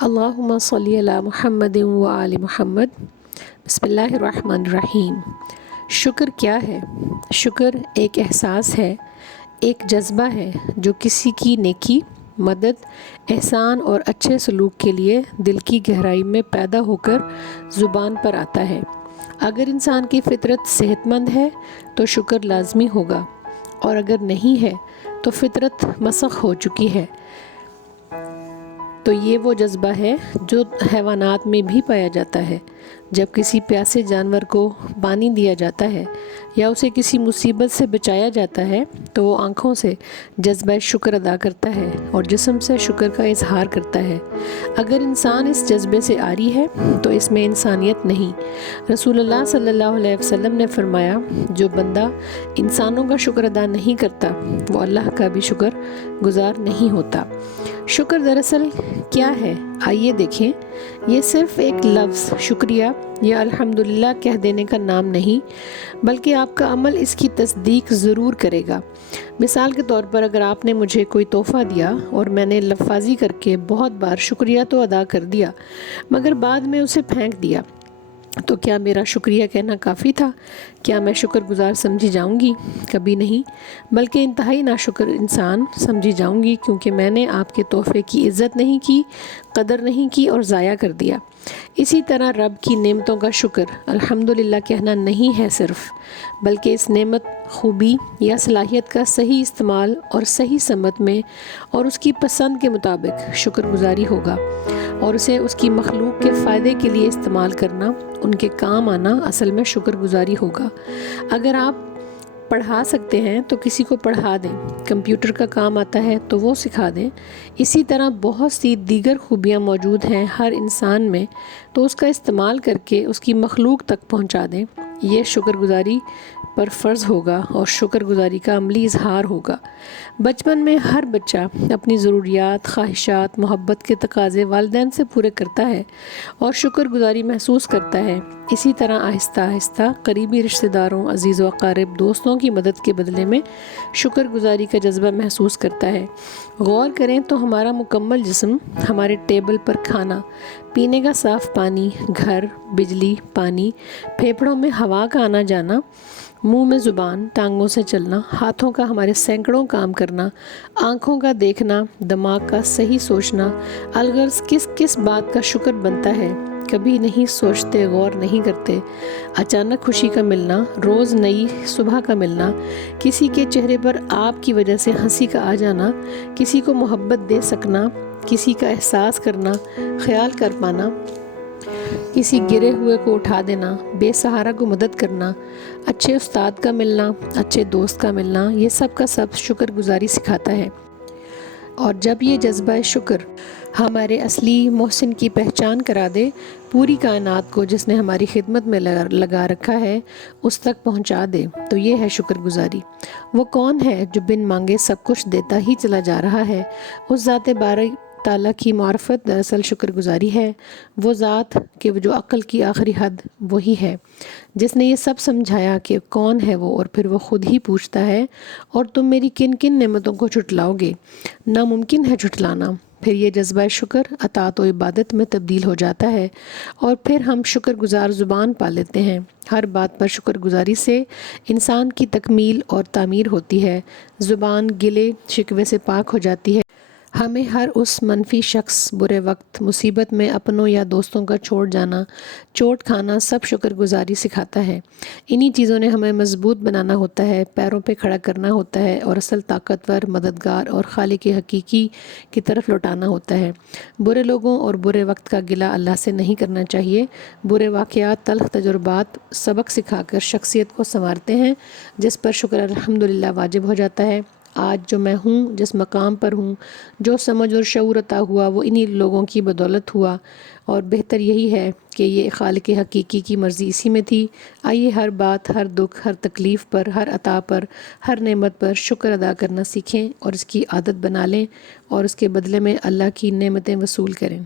اللہم صلی علی محمد و آل محمد۔ بسم اللہ الرحمن الرحیم۔ شکر کیا ہے؟ شکر ایک احساس ہے، ایک جذبہ ہے جو کسی کی نیکی، مدد، احسان اور اچھے سلوک کے لیے دل کی گہرائی میں پیدا ہو کر زبان پر آتا ہے۔ اگر انسان کی فطرت صحت مند ہے تو شکر لازمی ہوگا، اور اگر نہیں ہے تو فطرت مسخ ہو چکی ہے۔ تو یہ وہ جذبہ ہے جو حیوانات میں بھی پایا جاتا ہے۔ جب کسی پیاسے جانور کو پانی دیا جاتا ہے یا اسے کسی مصیبت سے بچایا جاتا ہے تو وہ آنکھوں سے جذبہ شکر ادا کرتا ہے اور جسم سے شکر کا اظہار کرتا ہے۔ اگر انسان اس جذبے سے عاری ہے تو اس میں انسانیت نہیں۔ رسول اللہ صلی اللہ علیہ وسلم نے فرمایا، جو بندہ انسانوں کا شکر ادا نہیں کرتا وہ اللہ کا بھی شکر گزار نہیں ہوتا۔ شکر دراصل کیا ہے؟ آئیے دیکھیں۔ یہ صرف ایک لفظ شکریہ یا الحمدللہ کہہ دینے کا نام نہیں، بلکہ آپ کا عمل اس کی تصدیق ضرور کرے گا۔ مثال کے طور پر اگر آپ نے مجھے کوئی تحفہ دیا اور میں نے لفظی کر کے بہت بار شکریہ تو ادا کر دیا مگر بعد میں اسے پھینک دیا، تو کیا میرا شکریہ کہنا کافی تھا؟ کیا میں شکر گزار سمجھی جاؤں گی؟ کبھی نہیں، بلکہ انتہائی ناشکر انسان سمجھی جاؤں گی، کیونکہ میں نے آپ کے تحفے کی عزت نہیں کی، قدر نہیں کی اور ضائع کر دیا۔ اسی طرح رب کی نعمتوں کا شکر الحمدللہ کہنا نہیں ہے صرف، بلکہ اس نعمت، خوبی یا صلاحیت کا صحیح استعمال اور صحیح سمت میں اور اس کی پسند کے مطابق شکر گزاری ہوگا، اور اسے اس کی مخلوق کے فائدے کے لیے استعمال کرنا، ان کے کام آنا اصل میں شکر گزاری ہوگا۔ اگر آپ پڑھا سکتے ہیں تو کسی کو پڑھا دیں، کمپیوٹر کا کام آتا ہے تو وہ سکھا دیں۔ اسی طرح بہت سی دیگر خوبیاں موجود ہیں ہر انسان میں، تو اس کا استعمال کر کے اس کی مخلوق تک پہنچا دیں۔ یہ شکر گزاری پر فرض ہوگا اور شکر گزاری کا عملی اظہار ہوگا۔ بچپن میں ہر بچہ اپنی ضروریات، خواہشات، محبت کے تقاضے والدین سے پورے کرتا ہے اور شکر گزاری محسوس کرتا ہے۔ اسی طرح آہستہ آہستہ قریبی رشتہ داروں، عزیز و اقارب، دوستوں کی مدد کے بدلے میں شکر گزاری کا جذبہ محسوس کرتا ہے۔ غور کریں تو ہمارا مکمل جسم، ہمارے ٹیبل پر کھانا، پینے کا صاف پانی، گھر، بجلی، پانی، پھیپھڑوں میں ہوا کا آنا جانا، منہ میں زبان، ٹانگوں سے چلنا، ہاتھوں کا ہمارے سینکڑوں کام کرنا، آنکھوں کا دیکھنا، دماغ کا صحیح سوچنا، الغرض کس کس بات کا شکر بنتا ہے، کبھی نہیں سوچتے، غور نہیں کرتے۔ اچانک خوشی کا ملنا، روز نئی صبح کا ملنا، کسی کے چہرے پر آپ کی وجہ سے ہنسی کا آ جانا، کسی کو محبت دے سکنا، کسی کا احساس کرنا، خیال کر پانا، کسی گرے ہوئے کو اٹھا دینا، بے سہارا کو مدد کرنا، اچھے استاد کا ملنا، اچھے دوست کا ملنا، یہ سب کا سب شکر گزاری سکھاتا ہے۔ اور جب یہ جذبہ شکر ہمارے اصلی محسن کی پہچان کرا دے، پوری کائنات کو جس نے ہماری خدمت میں لگا رکھا ہے اس تک پہنچا دے، تو یہ ہے شکر گزاری۔ وہ کون ہے جو بن مانگے سب کچھ دیتا ہی چلا جا رہا ہے؟ اس ذات باری تعالیٰ کی معرفت دراصل شکر گزاری ہے۔ وہ ذات کہ جو عقل کی آخری حد وہی ہے، جس نے یہ سب سمجھایا کہ کون ہے وہ، اور پھر وہ خود ہی پوچھتا ہے، اور تم میری کن کن نعمتوں کو جھٹلاؤ گے؟ ناممکن ہے جھٹلانا۔ پھر یہ جذبہ شکر اطاعت و عبادت میں تبدیل ہو جاتا ہے، اور پھر ہم شکر گزار زبان پا لیتے ہیں۔ ہر بات پر شکر گزاری سے انسان کی تکمیل اور تعمیر ہوتی ہے۔ زبان گلے شکوے سے پاک ہو جاتی ہے۔ ہمیں ہر اس منفی شخص، برے وقت، مصیبت میں اپنوں یا دوستوں کا چھوڑ جانا، چوٹ کھانا، سب شکر گزاری سکھاتا ہے۔ انہی چیزوں نے ہمیں مضبوط بنانا ہوتا ہے، پیروں پہ کھڑا کرنا ہوتا ہے، اور اصل طاقتور، مددگار اور خالق حقیقی کی طرف لوٹانا ہوتا ہے۔ برے لوگوں اور برے وقت کا گلہ اللہ سے نہیں کرنا چاہیے۔ برے واقعات، تلخ تجربات سبق سکھا کر شخصیت کو سنوارتے ہیں، جس پر شکر الحمدللہ واجب ہو جاتا ہے۔ آج جو میں ہوں، جس مقام پر ہوں، جو سمجھ اور شعور عطا ہوا، وہ انہی لوگوں کی بدولت ہوا، اور بہتر یہی ہے کہ یہ خالق حقیقی کی مرضی اسی میں تھی۔ آئیے ہر بات، ہر دکھ، ہر تکلیف پر، ہر عطا پر، ہر نعمت پر شکر ادا کرنا سیکھیں اور اس کی عادت بنا لیں، اور اس کے بدلے میں اللہ کی نعمتیں وصول کریں۔